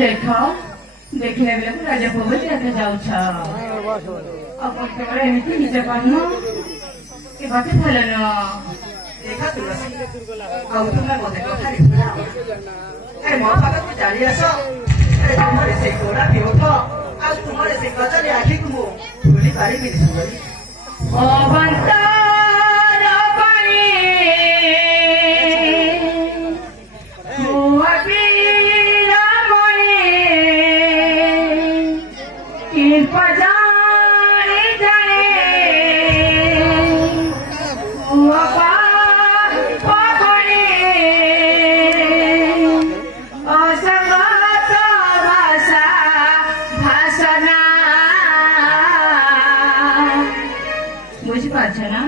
देख देखने बेले को राजा भोज रखा जाउछ अपन केवल एमिति निज पान ए बाटे भलो न देखा तुलसी आउ तुमने मते कथा रे ए मो पागत को जानी आसो ए तुम्हारे से कोड़ा पिउथ आ तुम्हारे से कजरे आखि को भूली पारी भी सुगरी ओ बंता বুঝি পারছ না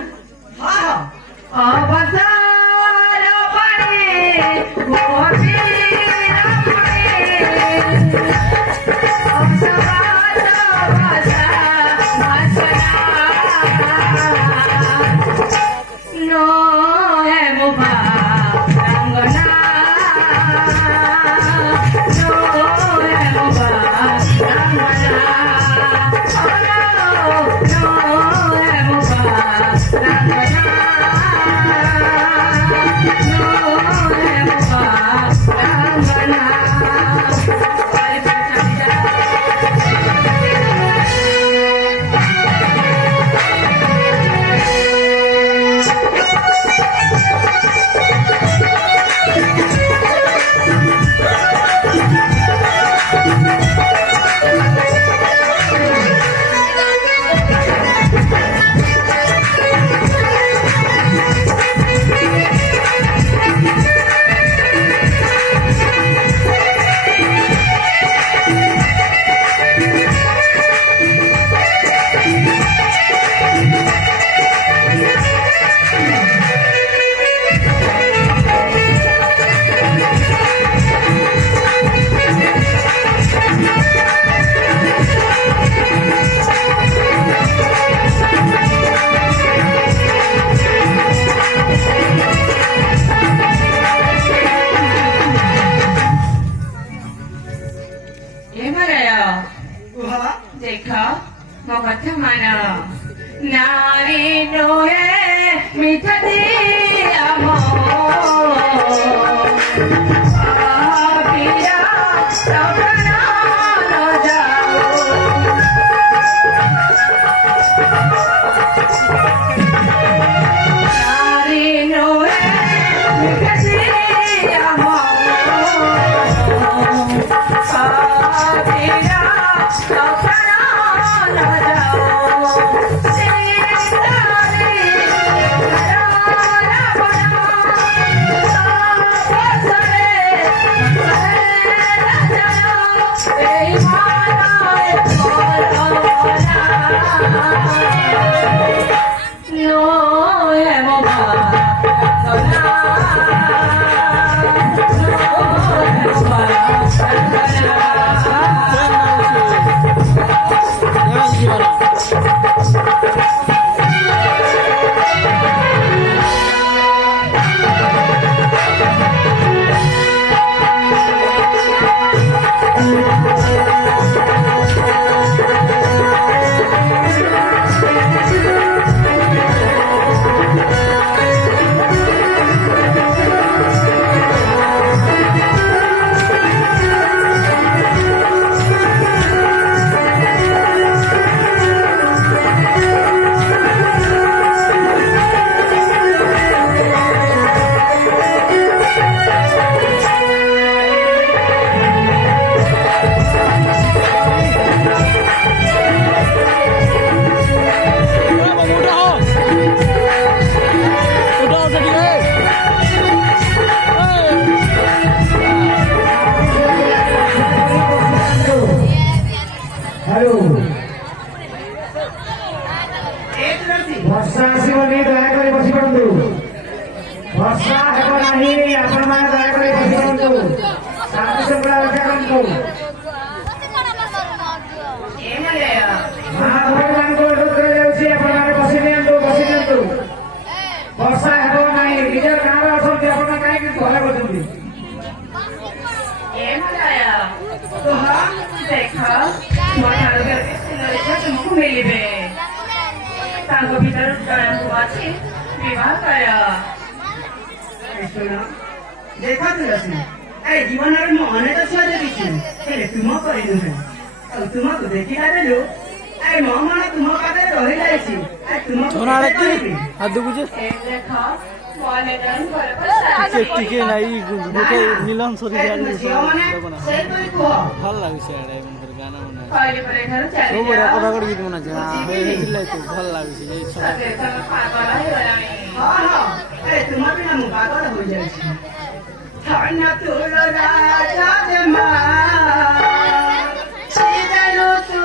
ये मराया कुहा देखा मगथ माना नारी नोहे मीठा दिया मो पिया सपना न जाओ नारी नोहे मीठा दिया मो पिया सपना न जाओ ବର୍ଷା ଆସିବନି ଦୟାକରି ବସି ପଡ଼ନ୍ତୁ। ବର୍ଷା ହେବ ନାହିଁ ଆପଣମାନେ ଦୟାକରି ବସି ପଡ଼ନ୍ତୁ। ଶାନ୍ତି ଶୃଙ୍ଖଳା ରକ୍ଷା କରନ୍ତୁ। ମହାପ୍ରଭୁମାନଙ୍କୁ ଅନୁରୋଧ କରାଯାଉଛି ଆପଣମାନେ ବସି ନିଅନ୍ତୁ ବସି ନିଅନ୍ତୁ। ବର୍ଷା ହେବ ନାହିଁ ନିଜ ଗାଁରେ ଅଛନ୍ତି ଆପଣ କାହିଁକି ଘରେ ବସନ୍ତି? देखा तुमको मिलबे ତାଙ୍କ ଭିତରୁ ଜଣଙ୍କୁ ଅଛି ବିବାହ କର देखा तुलसी ए जीवन में अनेक छुआ देखी हेले तुम करी नुहे ଆଉ ତୁମକୁ ଦେଖିଲା ବେଳୁ ଏ ମୋ ମନ ତୁମ ପାଖରେ ରହି ଯାଇଛି ତୁମକୁ ଏ ଦେଖ ମନେ ଜାଣି ଘର ଟିକେ নাই গোটে নীলন সরি ସେଇପରି କୁହ ভাল লাগুছে গানা মনে କହିଲେ ପରେ ଘର ଚାଲି ସବୁ ରେକର୍ଡ ରେକର୍ଡ ଗୀତ ମନେ ଅଛି ହେଇଥିଲା ତ ଭଲ ଲାଗୁଛି ଏଇ ସବୁ ପାଗଳ ହେଇଗଲାଣି ହଁ ହଁ ଏ ତୁମ ବିନା ମୁଁ ପାଗଳ ହୋଇଯାଇଛି ଧନ୍ୟ ତୁଳ ରାଜା ମା ସିଦଲୁ ତୁ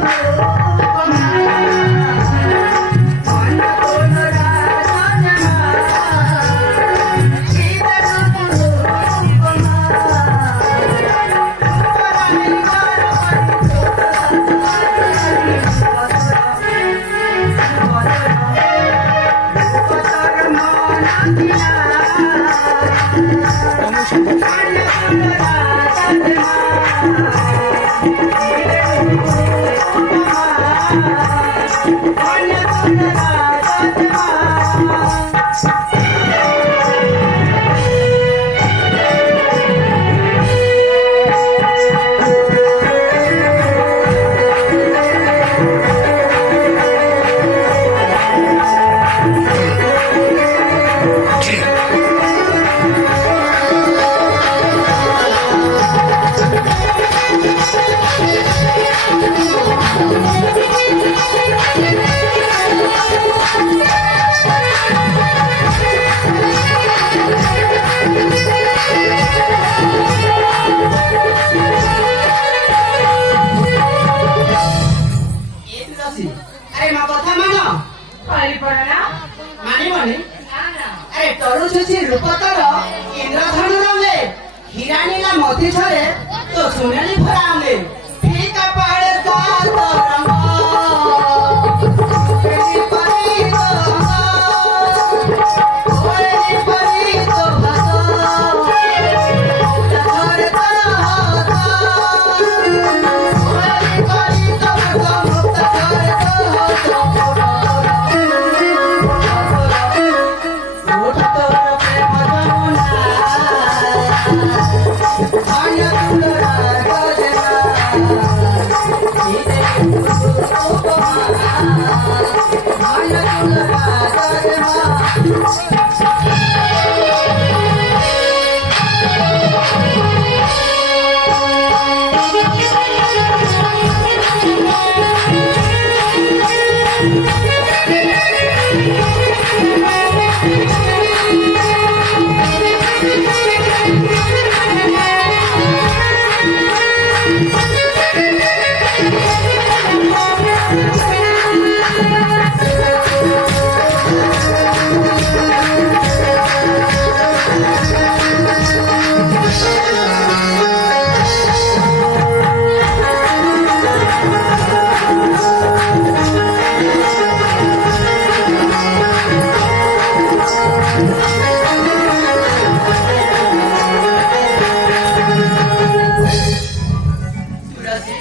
ତୁଳସୀ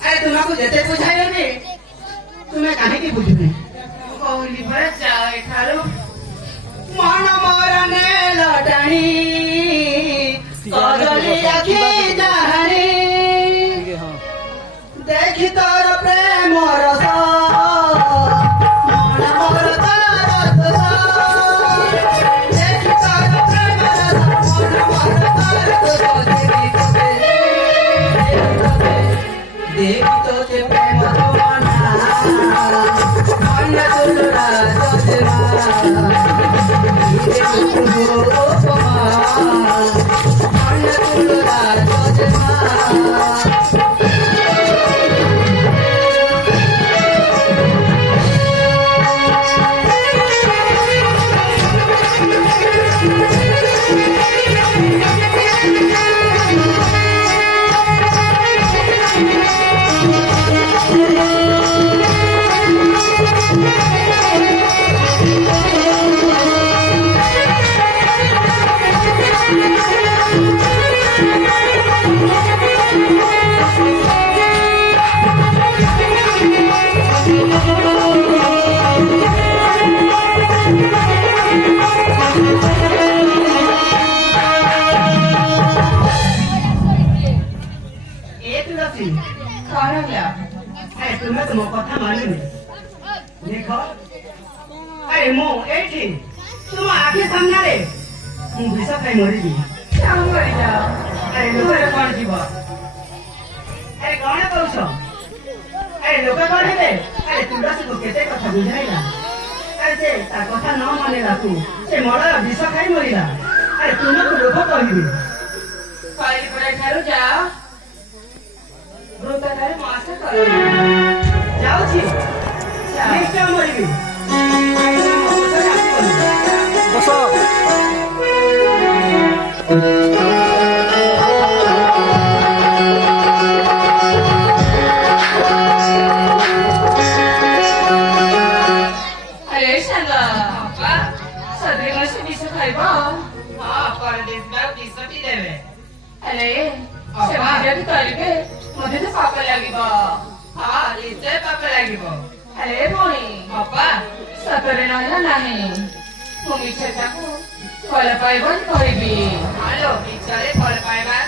ଆରେ ତୁମକୁ ଯେତେ ବୁଝାଇଲେ ତୁମେ କାହିଁକି ବୁଝୁନି କହୁଲି ପରା ଯାଅ ଏଠାରୁ ମନ ମୋର ନେଲ ଟାଣି କଦଳୀ ଆଖି ଡାହାଣୀ ଟିକେ ହଁ ଦେଖି ତୋର ପ୍ରେମ ରସ ମନ ମୋର ତୋର ରସ ଦେଖି ତୋର ପ୍ରେମ ରସ ମନ ମୋର ତୋର ରସ ଦେଖି ତୋତେ ପ୍ରେମ ଜମାନା ଅନ୍ୟ ତୁଲନା ଯଜମା ଅନ୍ୟ ତୁଲନା ଯଜମା କଣ ହେଲା ତୁମେ ତ ମୋ କଥା ମାନୁନି ଦେଖ ଆରେ ମୁଁ ଏଇଠି ତୁମ ଆଖି ସାମ୍ନାରେ ମୁଁ ବିଷ ଖାଇ ମରିବି ଯାଅ ମରିଯାଅ ଆରେ ଲୋକରେ କଣ ଯିବ ଆରେ କଣ କହୁଛ ଆରେ ଲୋକ କଣ ହେବେ ଆରେ ତୁଳସୀକୁ କେତେ କଥା ବୁଝାଇଲା ଆରେ ସେ ତା କଥା ନ ମାନିଲାକୁ ସେ ମଳୟ ବିଷ ଖାଇ ମରିଲା ଆରେ ତୁମକୁ ଲୋକ କହିବି କହିଲି ପରା ଏଠାରୁ ଯାଅ ବୃତ୍ତଠାରେ ମୁଁ ଆଶା କର ଯାଉଛି ନିଶ୍ଚୟ ମରିବି ବସ ଆରେ ସାଙ୍ଗ ସଦରେ କଣ ସେ ବିଷ ଖାଇବ ହଁ ପରଦେଶ ବିଷ ବି ଦେବେ ଆରେ ସେମାନେ ଯଦି କରିବେ ମତେ ତ ପାପ ଲାଗିବ ହଁ ନିଶ୍ଚୟ ପାପ ଲାଗିବ ଆରେ ଭଉଣୀ ବାପା ସତରେ ନହେଲା ନାହିଁ ମୁଁ ମିଛ ତାକୁ ଭଲ ପାଇବନି କହିବି ଆଲୋ ମିଛରେ ଭଲ ପାଇବା